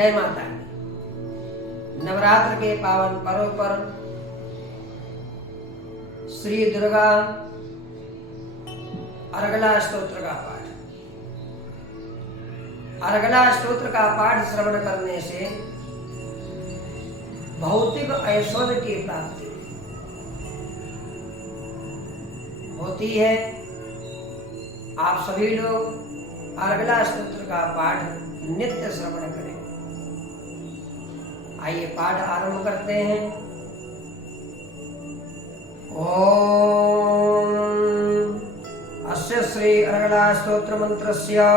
जय माता दी। नवरात्र के पावन पर्व पर श्री दुर्गा अर्गला स्तोत्र का पाठ। अर्गला स्तोत्र का पाठ श्रवण करने से भौतिक ऐश्वर्य की प्राप्ति होती है। आप सभी लोग अर्गला स्तोत्र का पाठ नित्य श्रवण करें। आइए पाठ आरंभ करते हैं। ओम अस्य श्री अर्गला स्तोत्र मंत्रस्य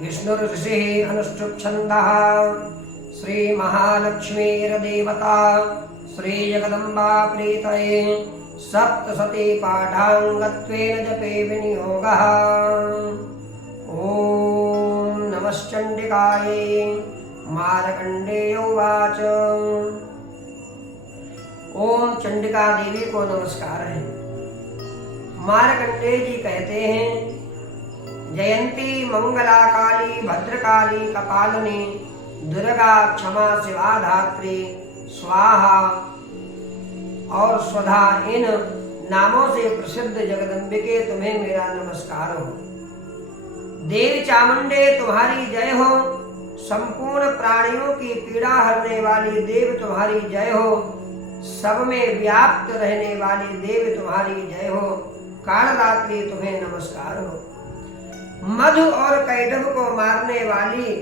विष्णु ऋषिः अनुष्ठुप् छन्दः श्री महालक्ष्मीर्देवता श्री जगदम्बा प्रीतये सप्तशती पाठांगत्वेन जपे विनियोगः। ओम नमश्चण्डिकायै। मार्कण्डेय उवाच। ओम चंडिका देवी को नमस्कार है। मार्कण्डेय जी कहते हैं, जयंती मंगला काली भद्रकाली कपालिनी दुर्गा क्षमा शिवा धात्री स्वाहा और स्वधा इन नामों से प्रसिद्ध जगदम्बिके तुम्हें मेरा नमस्कार हो। देवी चामुंडे तुम्हारी जय हो। संपूर्ण प्राणियों की पीड़ा हरने वाली देव तुम्हारी जय हो। सब में व्याप्त रहने वाली देव तुम्हारी जय हो। कालरात्रि तुम्हें नमस्कार हो। मधु और कैटभ को मारने वाली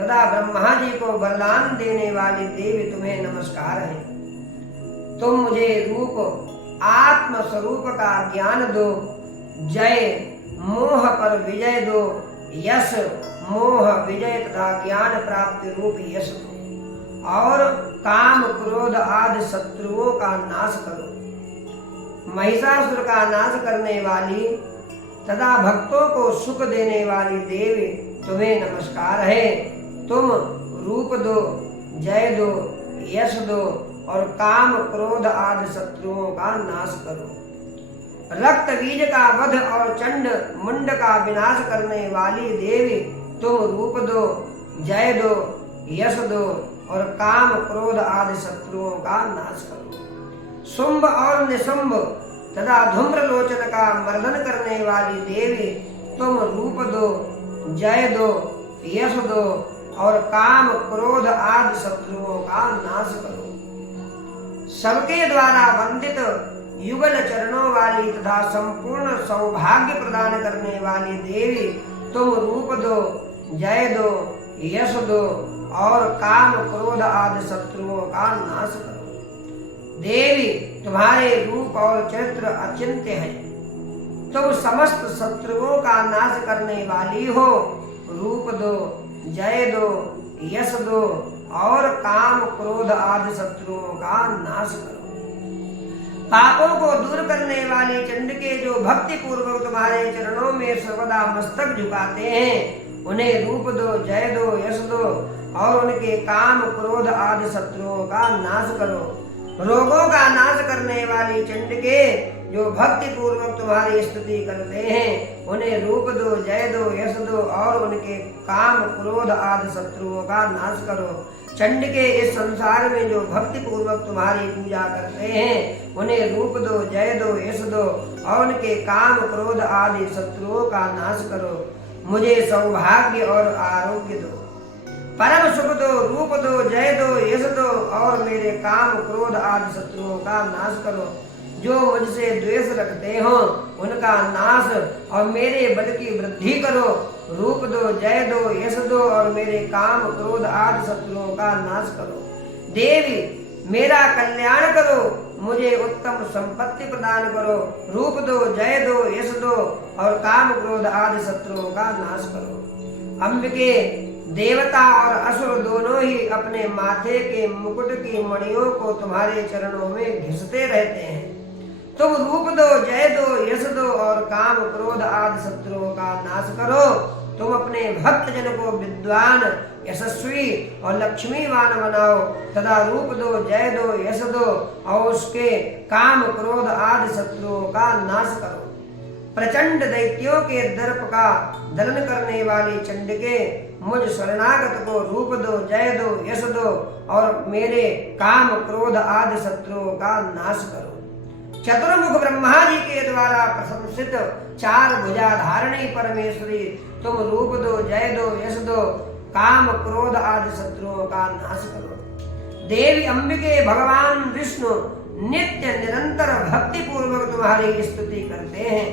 तथा ब्रह्मा जी को वरदान देने वाली देवी तुम्हें नमस्कार है। तुम मुझे रूप आत्म स्वरूप का ज्ञान दो। जय मोह पर विजय दो। यश मोह विजय तथा ज्ञान प्राप्ति रूप यश दो। और काम क्रोध आदि शत्रुओं का नाश करो। महिषासुर का नाश करने वाली तथा भक्तों को सुख देने वाली देवी तुम्हें नमस्कार है। तुम रूप दो, जय दो, यश दो और काम क्रोध आदि शत्रुओं का नाश करो। रक्त बीज का वध और चंड मुंड का विनाश करने वाली देवी तुम रूप दो, जय दो, यश दो और काम क्रोध आदि शत्रुओं का नाश करो। शुंभ और निशुंभ तथा धूम्रलोचन का मर्दन करने वाली देवी तुम रूप दो, जय दो, यश दो और काम क्रोध आदि शत्रुओं का नाश करो। सबके द्वारा वंदित युगल चरणों वाली तथा संपूर्ण सौभाग्य प्रदान करने वाली देवी तुम रूप दो, जय दो, यश दो और काम क्रोध आदि शत्रुओं का नाश करो। देवी तुम्हारे रूप और चरित्र अचिंत्य है। तुम समस्त शत्रुओं का नाश करने वाली हो। रूप दो, जय दो, यश दो और काम क्रोध आदि शत्रुओं का नाश करो। पापों को दूर करने वाली चंडिके जो भक्ति पूर्वक तुम्हारे चरणों में सर्वदा मस्तक झुकाते हैं, उन्हें रूप दो, जय दो, यश दो और उनके काम क्रोध आदि शत्रुओं का नाश करो। रोगों का नाश करने वाली चंडिके जो भक्ति पूर्वक तुम्हारी स्तुति करते हैं, उन्हें रूप दो, जय दो, यश दो और उनके काम क्रोध आदि शत्रुओं का नाश करो। चंडिके इस संसार में जो भक्ति पूर्वक तुम्हारी पूजा करते हैं, उन्हें रूप दो, जय दो, यश दो और उनके काम क्रोध आदि शत्रुओं का नाश करो। मुझे सौभाग्य और आरोग्य दो। परम सुख दो, रूप दो, जय दो, यश दो और मेरे काम क्रोध आदि शत्रुओं का नाश करो। जो मुझसे द्वेष रखते हो उनका नाश और मेरे बल की वृद्धि करो। रूप दो, जय दो, यश दो और मेरे काम क्रोध आदि शत्रुओं का नाश करो। देवी मेरा कल्याण करो। मुझे उत्तम संपत्ति प्रदान करो। रूप दो, जय दो, यश दो और काम क्रोध आदि शत्रुओं का नाश करो। अंबिके देवता और असुर दोनों ही अपने माथे के मुकुट की मणियों को तुम्हारे चरणों में घिसते रहते हैं। तुम रूप दो, जय दो, यश दो और काम क्रोध आदि शत्रुओं का नाश करो। तुम अपने भक्त जन को विद्वान, यशस्वी और लक्ष्मीवान बनाओ तथा रूप दो, जय दो, यश दो और उसके काम क्रोध आदि शत्रुओं का नाश करो। प्रचंड दैत्यों के दर्प का दलन करने वाली चंडिके, मुझ शरणागत को रूप दो, जय दो, यश दो और मेरे काम क्रोध आदि शत्रुओं का नाश करो। चतुर्मुख ब्रह्मा जी के द्वारा प्रशंसित चार भुजा धारणी परमेश्वरी, तुम रूप दो, जय दो, यश दो, काम क्रोध आदि शत्रुओं का नाश करो। देवी अंबिके भगवान विष्णु नित्य निरंतर भक्ति पूर्वक तुम्हारी स्तुति करते हैं।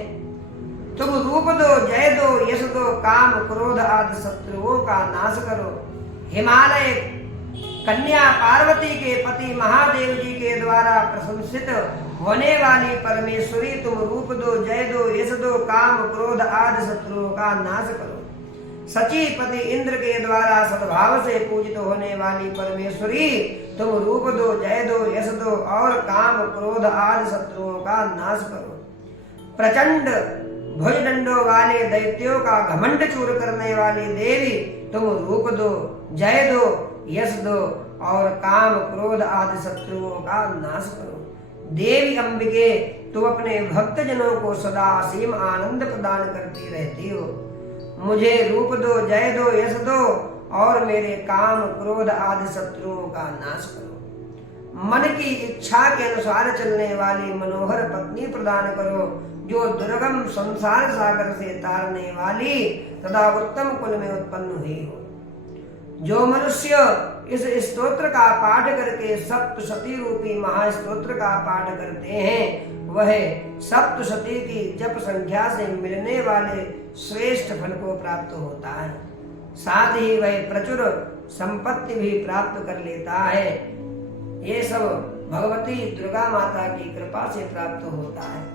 तुम रूप दो, जय दो, यश दो, काम क्रोध आदि शत्रुओं का नाश करो। हिमालय कन्या पार्वती के पति महादेव जी के द्वारा प्रशंसित होने वाली परमेश्वरी, तुम रूप दो, जय दो, यश दो, काम क्रोध आदि शत्रुओं का नाश करो। सचीपति इंद्र के द्वारा सद्भाव से पूजित होने वाली परमेश्वरी, तुम रूप दो, जय दो, यश दो और काम क्रोध आदि शत्रुओं का नाश करो। प्रचंड भुजदंडों वाले दैत्यों का घमंड चूर करने वाली देवी, तुम रूप दो, जय दो, यश दो और काम क्रोध आदि शत्रुओं का नाश करो। देवी अंबिके, तुम अपने भक्तजनों को सदा असीम आनंद प्रदान करती रहती हो। मुझे रूप दो, जय दो, यश दो और मेरे काम क्रोध आदि शत्रुओं का नाश करो। मन की इच्छा के अनुसार चलने वाली मनोहर पत्नी प्रदान करो, जो दुर्गम संसार सागर से तारने वाली तथा उत्तम कुल में उत्पन्न हुई हो। जो मनुष्य इस स्तोत्र का पाठ करके सप्तशती रूपी महास्तोत्र का पाठ करते हैं, वह सप्तशती की जप संख्या से मिलने वाले श्रेष्ठ फल को प्राप्त होता है। साथ ही वह प्रचुर संपत्ति भी प्राप्त कर लेता है। ये सब भगवती दुर्गा माता की कृपा से प्राप्त होता है।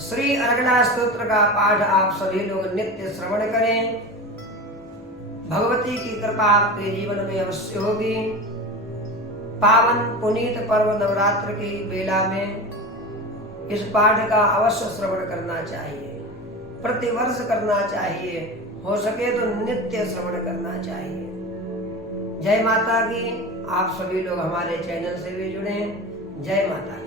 श्री अर्गला स्तोत्र का पाठ आप सभी लोग नित्य श्रवण करें। भगवती की कृपा आपके जीवन में अवश्य होगी। पावन पुनीत पर्व नवरात्र की बेला में इस पाठ का अवश्य श्रवण करना चाहिए, प्रतिवर्ष करना चाहिए, हो सके तो नित्य श्रवण करना चाहिए। जय माता की। आप सभी लोग हमारे चैनल से भी जुड़े। जय माता की।